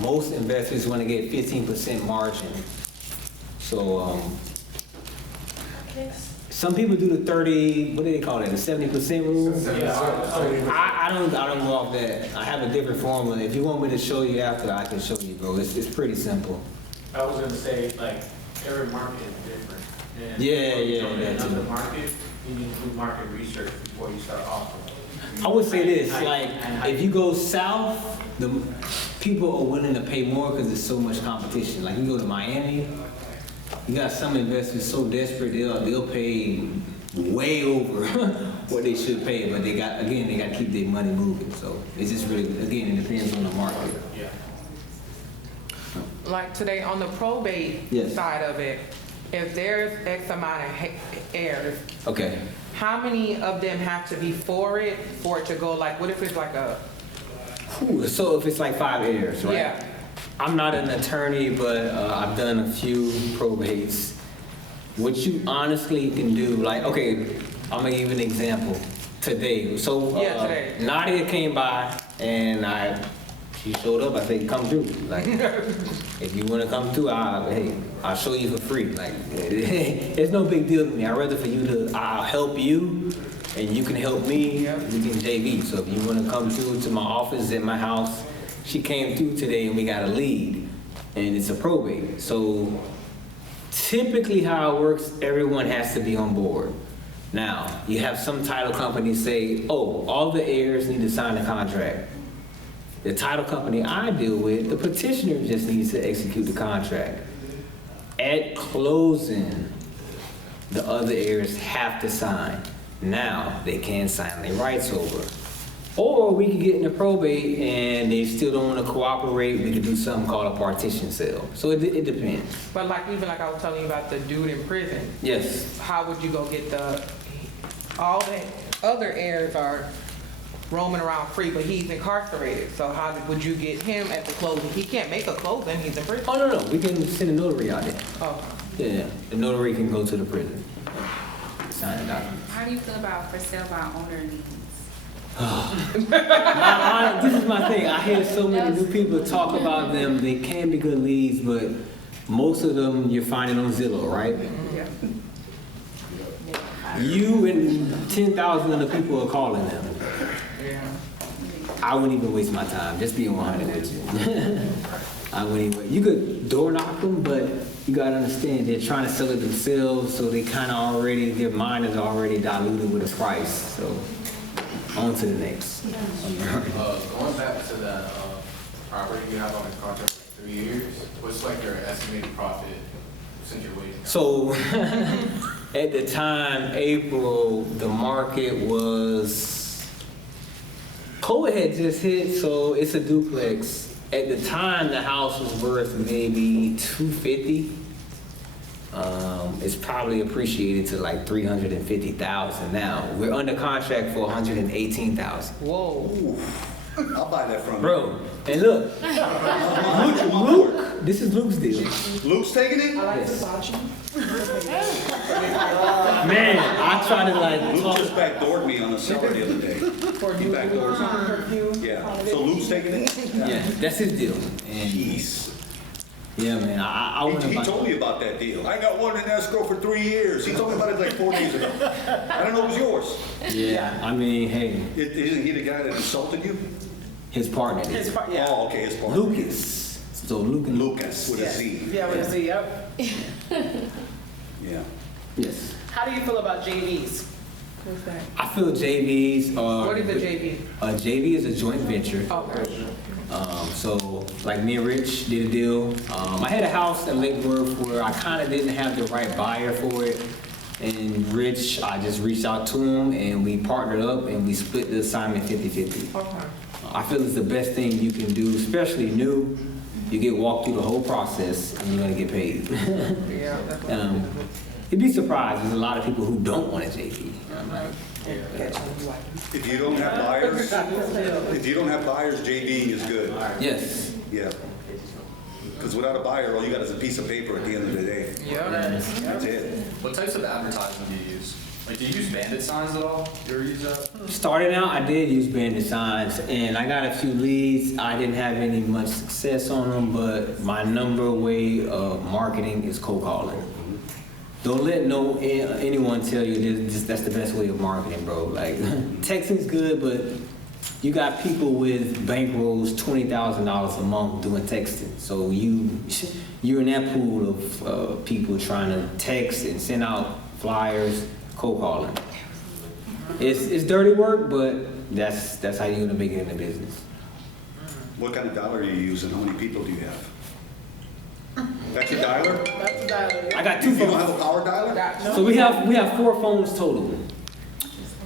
Most investors want to get 15% margin. So some people do the 30, what do they call it, the 70% rule? I don't go off that. I have a different formula. If you want me to show you after, I can show you, bro. It's pretty simple. I was gonna say, like, every market is different. And Yeah, that too. another market, you need to do market research before you start offering. I would say this, like, if you go south, the people are willing to pay more because there's so much competition. Like, you go to Miami, you got some investors so desperate, they'll pay way over what they should pay, but they got to keep their money moving. So it's just really, again, it depends on the market. Yeah. Like today, on the probate Yes. side of it, if there's X amount of heirs, Okay. how many of them have to be for it to go, like, what if it's like a, Ooh, so if it's like 5 heirs, right? yeah, I'm not an attorney, but I've done a few probates. What you honestly can do, like, okay, I'm gonna give you an example. Today, so today. Nadia came by and she showed up. I said, come through. Like, if you wanna come through, I'll show you for free. Like, it's no big deal to me. I'd rather for you to, I'll help you and you can help me. Yeah. We can JV. So if you wanna come through to my office at my house, she came through today and we got a lead and it's a probate. So typically how it works, everyone has to be on board. Now, you have some title companies say, oh, all the heirs need to sign a contract. The title company I deal with, the petitioner just needs to execute the contract. At closing, the other heirs have to sign. Now, they can sign their rights over. Or we could get in a probate and they still don't want to cooperate. We could do something called a partition sale. So it depends. but like, even like I was telling you about the dude in prison, Yes. how would you go get all the other heirs are roaming around free, but he's incarcerated, so how would you get him at the closing? He can't make a closing, he's in prison. Oh, no. We can send a notary out there. Oh, Yeah. The notary can go to the prison. Sign the document. How do you feel about for sale by owner liens? This is my thing. I hear so many new people talk about them. They can be good leads, but most of them you're finding on Zillow, right? yeah. You and 10,000 other people are calling them. Yeah. I wouldn't even waste my time. Just being 100 with you. I wouldn't even. You could door knock them, but you gotta understand they're trying to sell it themselves, so they kind of already, their mind is already diluted with a price. So on to the next. Going back to that property you have on the contract for 3 years, what's like your estimated profit since you're waiting? So at the time, April, the market was, COVID had just hit, so it's a duplex. At the time, the house was worth maybe 250. It's probably appreciated to like 350,000 now. We're under contract for 118,000. Whoa. Ooh, I'll buy that from you. Bro, and look, Luke, this is Luke's deal. Luke's taking it? Yes. Man, I try to like Luke talk. just backdoored me on a seller the other day. He backdoors me. Yeah, so Luke's taking it? Yeah, that's his deal. And Jeez. yeah, man, I want to He buy. told me about that deal. I got one in escrow for 3 years. He told me about it like 4 days ago. I don't know it was yours. Yeah, I mean, hey, Isn't he the guy that insulted you? his partner did. Oh, okay, his partner. Lucas. So Luke and Lucas with a Z. Yeah, with a Z, yep. Yeah. Yes. How do you feel about JVs? What's that? I feel JVs are. What is a JV? A JV is a joint venture. Okay. So like me and Rich did a deal. I had a house in Lake Worth where I kind of didn't have the right buyer for it. And Rich, I just reached out to him and we partnered up and we split the assignment 50-50. Okay. I feel it's the best thing you can do, especially new. You get walked through the whole process and you're gonna get paid. Yeah, that's You'd be surprised, there's a lot of people who don't want a JV. If you don't have buyers, JV is good. Yes. Yeah. Because without a buyer, all you got is a piece of paper at the end of the day. Yeah. That's it. What types of advertising do you use? Like, do you use bandit signs at all? You ever use that? Starting out, I did use bandit signs, and I got a few leads. I didn't have any much success on them, but my number way of marketing is cold calling. Don't let anyone tell you that's the best way of marketing, bro. Like, texting's good, but you got people with bankrolls $20,000 a month doing texting. So you're in that pool of people trying to text and send out flyers, cold calling. It's dirty work, but that's how you're gonna make it in the business. What kind of dialer are you using? How many people do you have? That's your dialer? That's about it. I got You two don't phones. have a power dialer? So we have 4 phones total.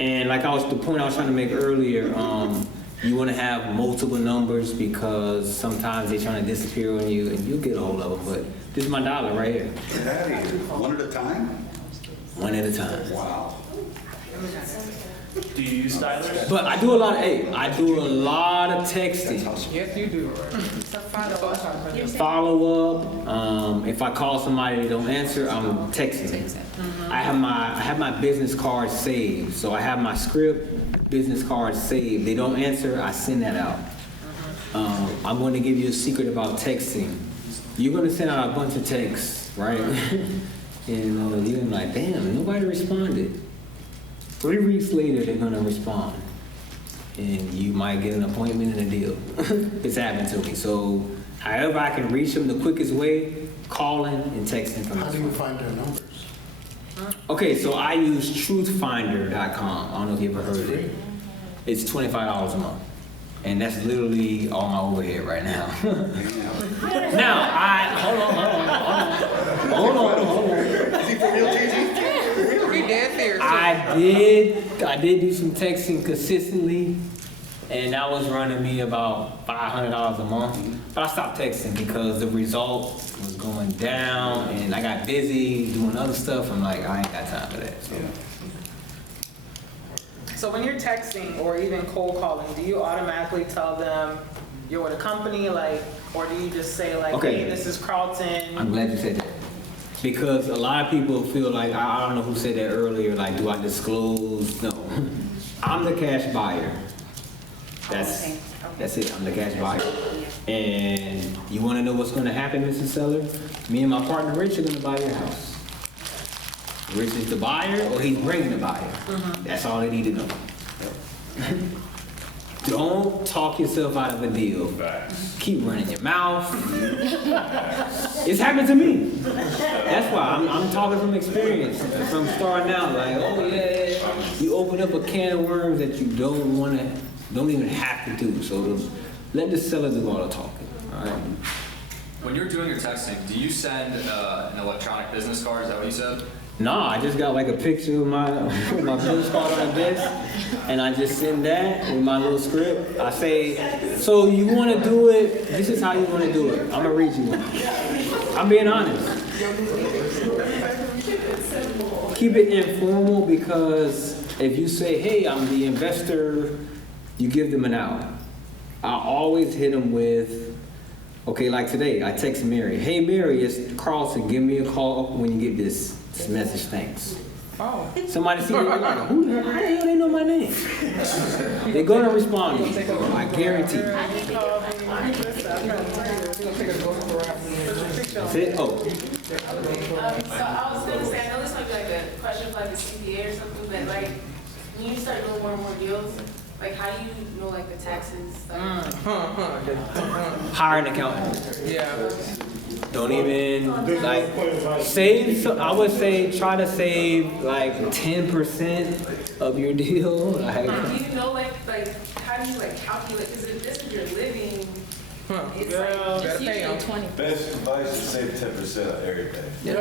And like the point I was trying to make earlier, you want to have multiple numbers because sometimes they're trying to disappear on you, and you'll get a hold of them. But this is my dollar right here. Get out of here. One at a time? One at a time. Wow. Do you use stylers? But I do a lot of texting. Yes, you do. So follow up. You're saying- Follow up. If I call somebody they don't answer, I'm texting them. I have my business cards saved. So I have my script, business cards saved. They don't answer, I send that out. I'm going to give you a secret about texting. You're going to send out a bunch of texts, right? And you're like, damn, nobody responded. 3 weeks later, they're going to respond. And you might get an appointment and a deal. It's happened to me. So however I can reach them the quickest way, calling and texting from How this do you phone. find their numbers? Okay, so I use truthfinder.com. I don't know if you ever heard of it. It's $25 a month. And that's literally all my overhead right now. Now, hold on. Is he for real, JG? We dead serious. I did do some texting consistently, and that was running me about $500 a month. But I stopped texting because the result was going down, and I got busy doing other stuff. I'm like, I ain't got time for that. So. So when you're texting or even cold calling, do you automatically tell them you're with a company, like, or do you just say like, Okay. hey, this is Carlton? I'm glad you said that. Because a lot of people feel like, I don't know who said that earlier, like, do I disclose? No. I'm the cash buyer. That's it, I'm the cash buyer. And you want to know what's going to happen, Mrs. Seller? Me and my partner Rich are going to buy your house. Rich is the buyer or he's bringing the buyer. That's all they need to know. Don't talk yourself out of a deal. Keep running your mouth. It's happened to me. That's why I'm talking from experience. From starting out, like, oh yeah, you open up a can of worms that you don't even have to do. So let the seller do all the talking. All right. When you're doing your texting, do you send an electronic business card? Is that what you said? Nah, I just got like a picture of my business card on this, and I just send that with my little script. I say, so you want to do it, this is how you want to do it. I'm going to read you one. I'm being honest. Keep it informal because if you say, hey, I'm the investor, you give them an out. I always hit them with, okay, like today, I text Mary. Hey, Mary, it's Carlton. Give me a call when you get this message, thanks. Oh. Somebody see me, they're like, how the hell they know my name? They're gonna respond to me, I guarantee you. That's it? Oh. So I was gonna say, I know this might be like a question for like a CPA or something, but like, when you start doing more and more deals, like how do you know like the taxes? Like, Hire an accountant. Yeah. Don't even, like, save, I would say, try to save like 10% of your deal. Like, do you know like how do you like calculate? Because if this is your living, it's like Better it's pay 'em. usually 20. Best advice is save 10% of everything. Yeah.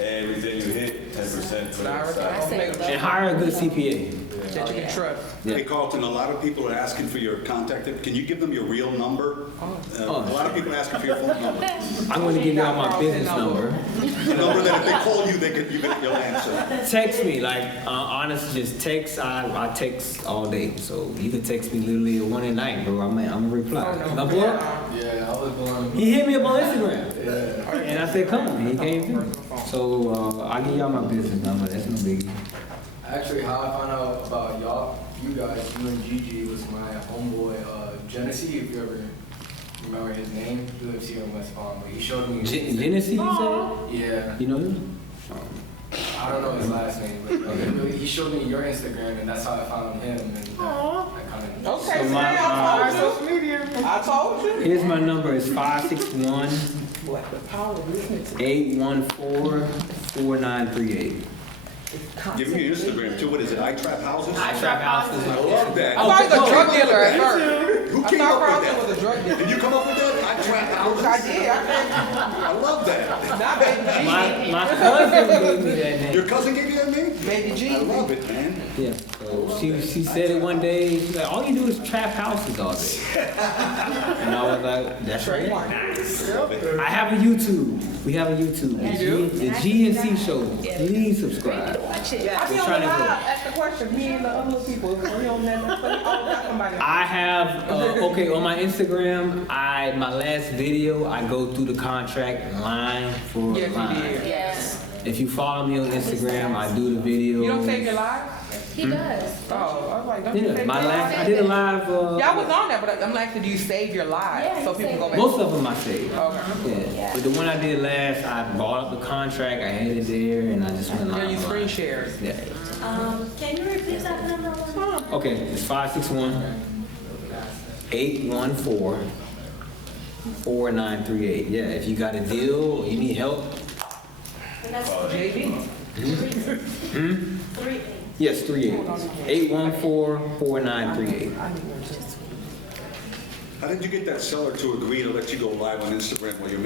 Everything you hit, 10% put it aside. and hire a good CPA. That you can trust. Hey Carlton, a lot of people are asking for your contact. Can you give them your real number? A lot of people are asking for your phone number. I'm gonna give y'all my business number. A number that if they call you, you'll answer. Text me, like, honestly, just text. I text all day, so you can text me literally at 1 at night, bro. I'm gonna reply. My boy, Yeah, I was born. he hit me up on Instagram, and I said, come. He came through. So, I'll give y'all my business number, that's no biggie. Actually, how I found out about you guys, you and Gigi, was my homeboy, Genesee, if you ever remember his name. He lives here in West Palm, but he showed me. Genesee, you said? Yeah, You know him? I don't know his last name, but he showed me your Instagram, and that's how I found him. And I kind of. Okay, So so my, I told you. I told you. Here's my number, it's 561 What the power of listening to 814 4938. Give me your Instagram too. What is it? I Trap Houses? I trap houses. I love that. I thought he was a drug dealer at first. Who I came up thought with Carlton was a drug that? dealer. Did you come up with that? I Trap Houses? I did. I love that. Not Baby G. My cousin gave me that name. Your cousin gave you that name? Baby G. I love it, man. Yeah. So she said it one day. She's like, all you do is trap houses all day. And I was like, that's right. I have a YouTube. We have a YouTube. The GNC Show. Please subscribe. I be We're on the trying to live. go. Ask the question. Me and the other people. We on that. Somebody. I have okay on my Instagram. My last video I go through the contract line for Yes, you line. did. Yes. If you follow me on Instagram, I do the video. You don't save your live? He does. Oh, I was like, don't you Yeah, save my your last live? I did a live. Yeah, I was on that, but I'm like, do you save your live Yeah, so he people saved go back? Most of them I saved. Okay. Yeah. But the one I did last, I bought up the contract. I had it there, and I just went Yeah, live. you on screen it. shares. Yeah. Can you repeat that number one? Okay, it's 561 814 4938. Yeah, if you got a deal, you need help. And that's JB. 3-8. Yes, 38. 814 4938. How did you get that seller to agree to let you go live on Instagram while you're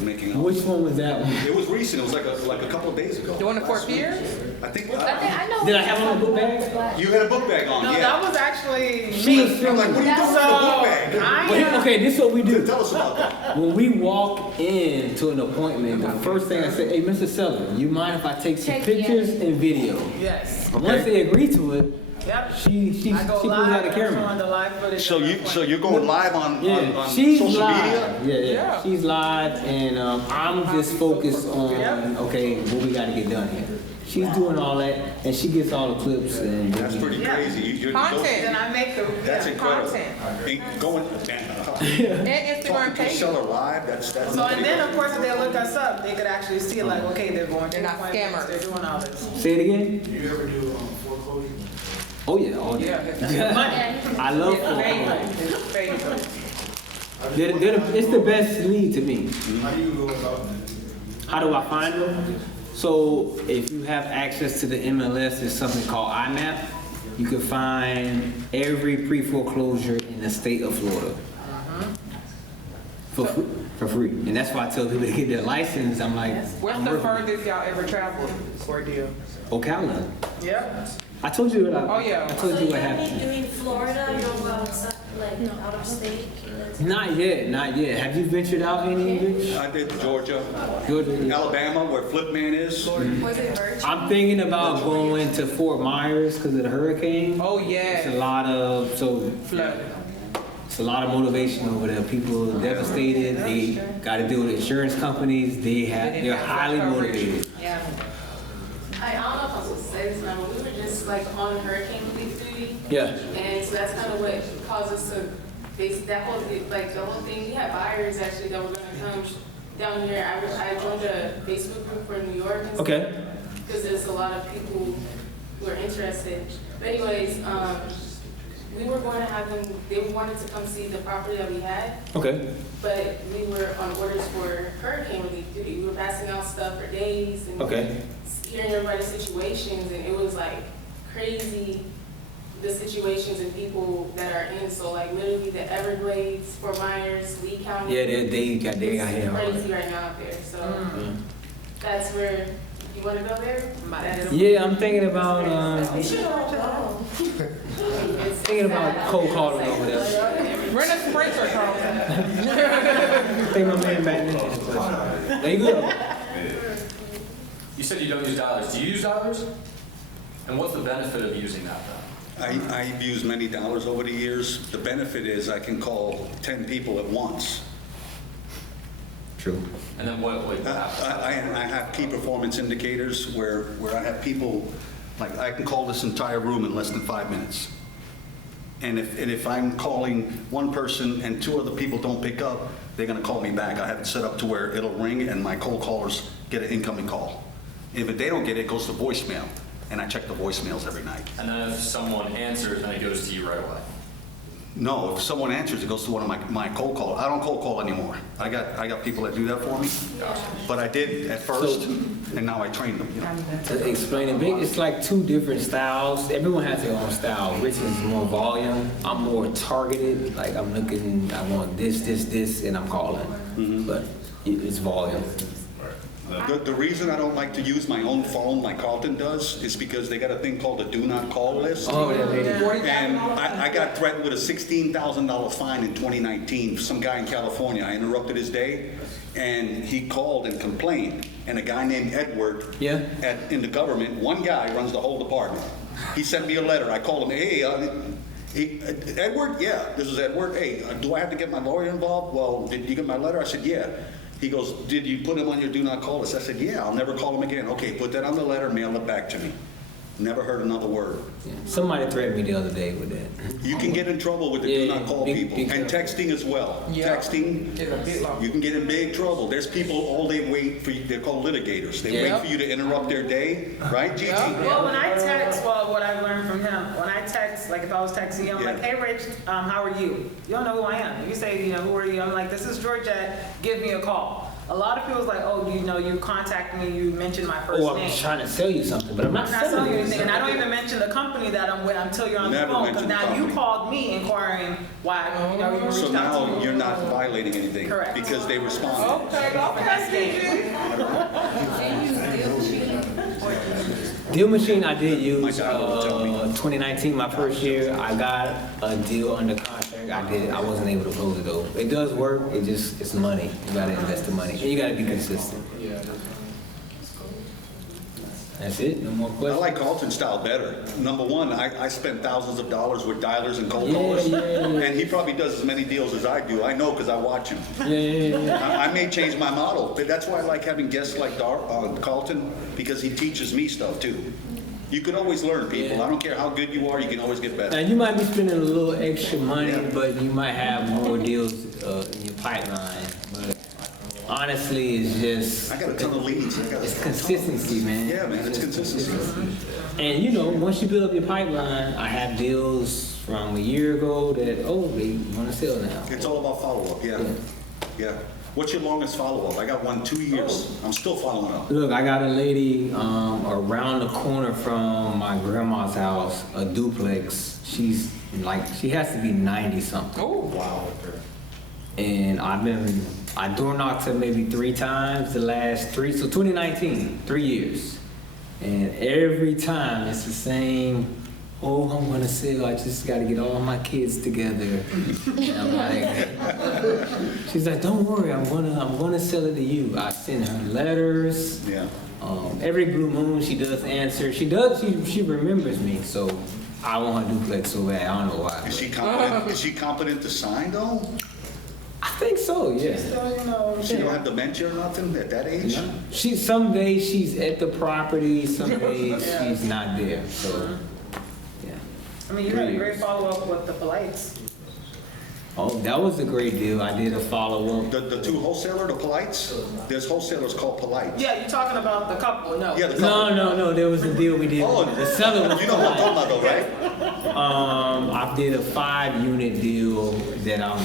making out? Which one was that one? It was recent. It was like a couple of days ago. The one in Fort Pierce? I think I know. Did I have on a book bag? you had a book bag on. No, Yeah. that was actually She was I'm like, filming. what are you doing with a book bag? But, okay, this is what we do. Tell us about that. When we walk into an appointment, the first thing I say, hey, Mr. Seller, you mind if I take some pictures and video? Yes. Once they agree to it, Yep. she I go pulls live. out the I'm showing camera. the live footage. So of you the so you're going live on Yeah, she's social live. media? Yeah, she's live, and I'm just focused on okay, what we got to get done here. She's doing all that, and she gets all the clips and. That's pretty crazy. You're Content. Then I make the. That's yeah. incredible. Content. Going And talking Instagram to a page. seller live. That's. So and then of course if they look us up, they could actually see like, okay, they're going to They're not appointments, scammers. they're doing all this. Say it again. Do you ever do foreclosure? Oh yeah, all day. I love It's foreclosure. favorite. It's the best lead to me. How do you go about that? How do I find them? So if you have access to the MLS, there's something called IMAP. You can find every pre-foreclosure in the state of Florida for free. And that's why I tell people to get their license. I'm like, What's I'm the working. furthest y'all ever traveled for a deal? Ocala. Yep. I told you what Oh, yeah. I told you what happened. doing Florida, you don't go outside, like, out of state? Not yet, not yet. Have you ventured out any, Rich? I did Georgia, Good. Alabama, where Flipman is. Was it virtual? I'm thinking about going to Fort Myers because of the hurricane. Oh, It's a yeah. lot of Flood. it's a lot of motivation over there. People are devastated. They got to deal with insurance companies. They're highly motivated. Yeah. I don't know if I'm supposed to say this now, but we were just like on hurricane relief duty. Yeah. And so that's kind of what caused us to basically, that whole, like the whole thing, we had buyers actually that were gonna come down here. I joined a Facebook group for New York and stuff. Okay. Because there's a lot of people who are interested. But anyways, we were going to have them, they wanted to come see the property that we had, Okay. but we were on orders for hurricane relief duty. We were passing out stuff for days and Okay. hearing everybody's situations, and it was like crazy, the situations and people that are in. So like literally the Everglades, Fort Myers, Lee County. Yeah, they got It's hit hard. crazy right now out there. So that's where, you want to go there? Yeah, I'm thinking about We should all go. thinking about cold calling over there. Rent a Sprinter, Carlton. Think my man back there. There you go. You said you don't use dialers. Do you use dialers? And what's the benefit of using that though? I've used many dollars over the years. The benefit is I can call 10 people at once. True. And then what happens? I have key performance indicators where I have people, like, I can call this entire room in less than 5 minutes. And if I'm calling one person and 2 other people don't pick up, they're gonna call me back. I have it set up to where it'll ring and my cold callers get an incoming call. If they don't get it, it goes to voicemail, and I check the voicemails every night. And then if someone answers, then it goes to you right away. No, if someone answers, it goes to one of my cold callers. I don't cold call anymore. I got people that do that for me. But I did at first, and now I train them. To explain it big, it's like 2 different styles. Everyone has their own style. Rich is more volume. I'm more targeted. Like I'm looking, I want this, and I'm calling. But it's volume. The reason I don't like to use my own phone like Carlton does is because they got a thing called a do not call list. Oh, yeah, lady. And I got threatened with a $16,000 fine in 2019. Some guy in California, I interrupted his day, and he called and complained. And a guy named Edward in the government, one guy runs the whole department. He sent me a letter. I called him, hey, Edward? Yeah, this is Edward. Hey, do I have to get my lawyer involved? Well, did you get my letter? I said, yeah. He goes, did you put him on your do not call list? I said, yeah, I'll never call him again. Okay, put that on the letter, mail it back to me. Never heard another word. Yeah. Somebody threatened me the other day with that. You can get in trouble with the do not call people. And texting as well. Yeah. Texting, you can get in big trouble. There's people, all they wait for you, they're called litigators. They wait for you to interrupt their day, right, Gigi? Well, when I text, what I learned from him, when I text, like if I was texting you, I'm like, hey Rich, how are you? You don't know who I am. You say, who are you? I'm like, this is Georgette, give me a call. A lot of people's like, oh, you contact me, you mentioned my first Oh, name. I'm trying to sell you something, but I'm not selling you you anything, and I don't even mention the company that I'm with until you're on the Never phone. Because mention the now you company. called me inquiring why, you reached So out to now me. you're not violating anything. Correct. Because they responded. Deal machine I did use My daughter will tell me. 2019, my first year. I got a deal under contract. I wasn't able to close it though. It does work. It's money. You gotta invest the money, and you gotta be consistent. That's it. No more I questions. like Carlton's style better. Number one, I spend thousands of dollars with dialers and cold callers. And he probably does as many deals as I do. I know because I watch him. I may change my model, but that's why I like having guests like Carlton, because he teaches me stuff too. You can always learn, people. I don't care how good you are, you can always get better. Now you might be spending a little extra money, but you might have more deals in your pipeline. But honestly, it's just I got a ton of leads. it's consistency, man. Yeah, man, it's consistency. And once you build up your pipeline, I have deals from a year ago that they want to sell now. It's all about follow-up, yeah. What's your longest follow-up? I got one 2 years. I'm still following up. Look, I got a lady around the corner from my grandma's house, a duplex. She's she has to be 90 something. Oh, wow. And I door knocked her maybe 3 times the last 3, so 2019, 3 years. And every time it's the same, oh, I'm gonna sell, I just gotta get all my kids together. And I'm like, she's like, don't worry, I'm gonna sell it to you. I send her letters. Yeah. Every blue moon she does answer. She remembers me, so I want her duplex so bad, I don't know why. Is she competent? Is she competent to sign though? I think so, yeah. She don't have dementia or nothing at that age? Some days she's at the property, some days she's not there, so, yeah. I mean, you had a great follow-up with the Polites. Oh, that was a great deal. I did a follow-up. The 2 wholesaler, the Polites? There's wholesalers called Polites. Yeah, you're talking about the couple, no. Yeah, the couple. No, there was a deal we did. Oh, The seller was you know what I'm talking about though, right? I did a 5-unit deal that I'm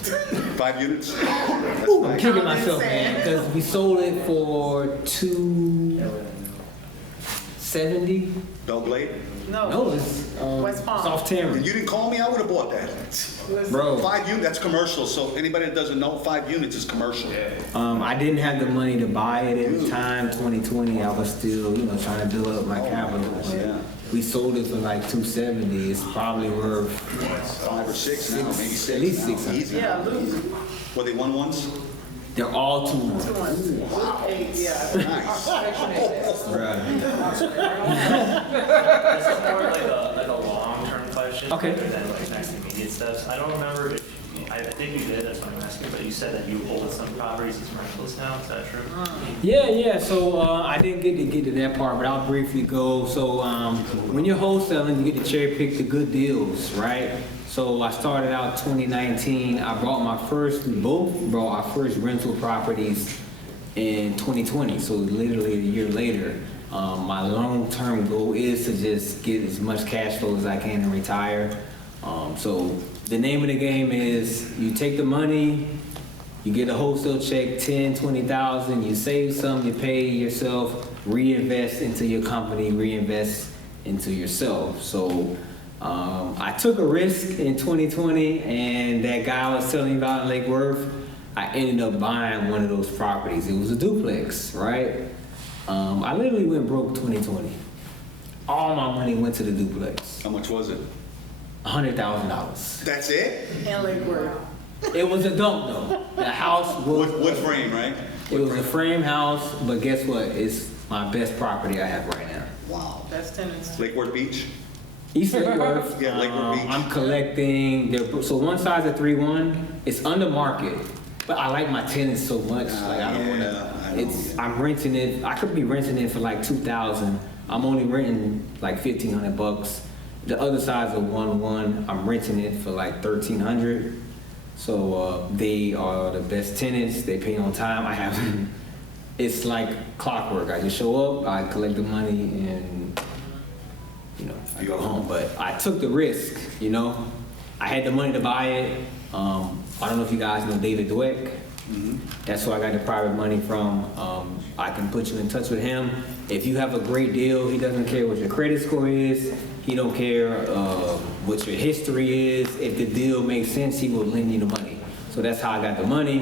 5 units? That's nice. kicking myself, man, because we sold it for $270. Bell Blade? No, it's West Palm. Soft And Tamarind. you didn't call me, I would have bought that. Bro, 5 units, that's commercial, so anybody that doesn't know, 5 units is commercial. I didn't have the money to buy it at the time, 2020. I was still, trying to build up my capital. Yeah. We sold it for like 270. It's probably worth 5 or 6 now, maybe 6. at least now. 600. Easy. Yeah, Luke. Were they 1-1s? They're all 2-1. 8, yeah. Nice. Right. This is more like a long-term question. Okay. Rather than like next immediate steps. I don't remember if I think you did, that's why I'm asking, but you said that you hold some properties as rentals now, is that true? Yeah. So I didn't get to that part, but I'll briefly go. So when you're wholesaling, you get to cherry pick the good deals, right? So I started out 2019. I brought our first rental properties in 2020. So literally a year later. My long-term goal is to just get as much cash flow as I can and retire. So the name of the game is you take the money, you get a wholesale check, 10, 20,000, you save some, you pay yourself, reinvest into your company, reinvest into yourself. So I took a risk in 2020, and that guy I was telling you about in Lake Worth, I ended up buying one of those properties. It was a duplex, right? I literally went broke 2020. All my money went to the duplex. How much was it? $100,000. That's it? And Lake Worth. It was a dump though. The house was Wood frame, right? It was a frame house, but guess what? It's my best property I have right now. Wow. That's tenants. Lake Worth Beach? East Lake Worth. Yeah, Lake Worth Beach. I'm collecting. So one side's a 3-1. It's under market, but I like my tenants so much. Like I don't want to. I'm renting it. I could be renting it for like $2,000. I'm only renting like $1,500. The other side's a 1-1. I'm renting it for like $1,300. So they are the best tenants. They pay on time. I have. It's like clockwork. I just show up. I collect the money and. I go home, but I took the risk, I had the money to buy it. I don't know if you guys know David Dweck. That's who I got the private money from. I can put you in touch with him. If you have a great deal, he doesn't care what your credit score is. He don't care what your history is. If the deal makes sense, he will lend you the money. So that's how I got the money.